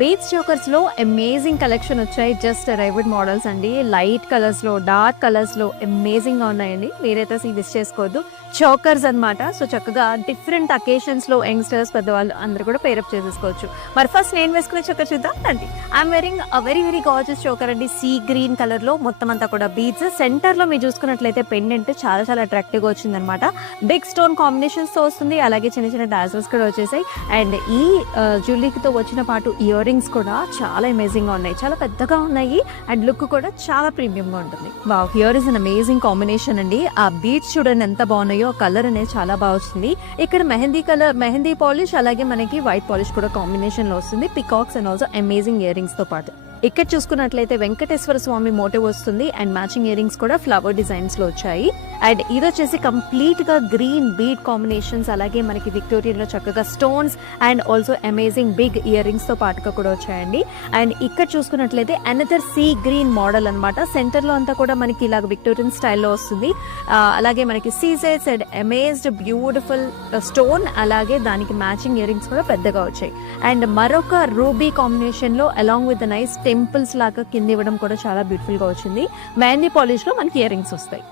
Beach chokers లో amazing collection వచ్చాయి. Just arrived models అండి. లైట్ కలర్స్ లో, డార్క్ కలర్స్ లో అమేజింగ్ గా ఉన్నాయండి. మీరైతే మిస్ చేసుకోవద్దు. చోకర్స్ అన్నమాట. సో చక్కగా డిఫరెంట్ అకేషన్స్ లో యంగ్స్టర్స్, పెద్దవాళ్ళు అందరూ కూడా పేరప్ చేసేసుకోవచ్చు. మరి ఫస్ట్ నేను వేసుకునే చోకర్ చూద్దాం అండి. I'm wearing a very very gorgeous choker అండి. సీ గ్రీన్ కలర్ లో మొత్తం అంతా కూడా బీడ్స్. సెంటర్ లో మీరు చూసుకున్నట్లయితే పెండెంట్ చాలా చాలా అట్రాక్టివ్ గా వచ్చింది అనమాట. బిగ్ స్టోన్ కాంబినేషన్స్ తో వస్తుంది. అలాగే చిన్న చిన్న డాజల్స్ కూడా వచ్చేసాయి. అండ్ ఈ జ్యువెలరీతో వచ్చిన పాటు ఇయర్ రింగ్స్ కూడా చాలా అమేజింగ్ గా ఉన్నాయి. చాలా పెద్దగా ఉన్నాయి అండ్ లుక్ కూడా చాలా ప్రీమియం గా ఉంటుంది. Wow, here is an amazing combination అండి. ఆ బీడ్స్ చూడండి ఎంత బాగున్నాయో. కలర్ అనేది చాలా బాగా వచ్చింది. ఇక్కడ మెహందీ పాలిష్, అలాగే మనకి వైట్ పాలిష్ కూడా కాంబినేషన్ లో వస్తుంది. Peacocks and also amazing year rings తో పాటు ఇక్కడ చూసుకున్నట్లయితే వెంకటేశ్వర స్వామి మోటివ్ వస్తుంది. అండ్ మ్యాచింగ్ ఇయర్ రింగ్స్ కూడా ఫ్లవర్ డిజైన్స్ లో వచ్చాయి. అండ్ ఇది వచ్చేసి కంప్లీట్ గా గ్రీన్ బీడ్ కాంబినేషన్స్, అలాగే మనకి విక్టోరియన్ లో చక్కగా stones and also amazing big ear rings తో పాటుగా కూడా వచ్చాయండి. అండ్ ఇక్కడ చూసుకున్నట్లయితే అనదర్ సీ గ్రీన్ మోడల్ అనమాట. సెంటర్ లో అంతా కూడా మనకి ఇలాగ విక్టోరియన్ స్టైల్లో వస్తుంది. అలాగే మనకి సీజెట్స్ అండ్ అమేజ్డ్ బ్యూటిఫుల్ స్టోన్, అలాగే దానికి మ్యాచింగ్ ఇయర్ రింగ్స్ కూడా పెద్దగా వచ్చాయి. అండ్ మరొక రూబీ కాంబినేషన్ లో అలాంగ్ విత్ నైస్ టెంపుల్స్ లాగా కింద ఇవ్వడం కూడా చాలా బ్యూటిఫుల్ గా వచ్చింది. మెహందీ పాలిష్ లో మనకి ఇయర్ రింగ్స్ వస్తాయి.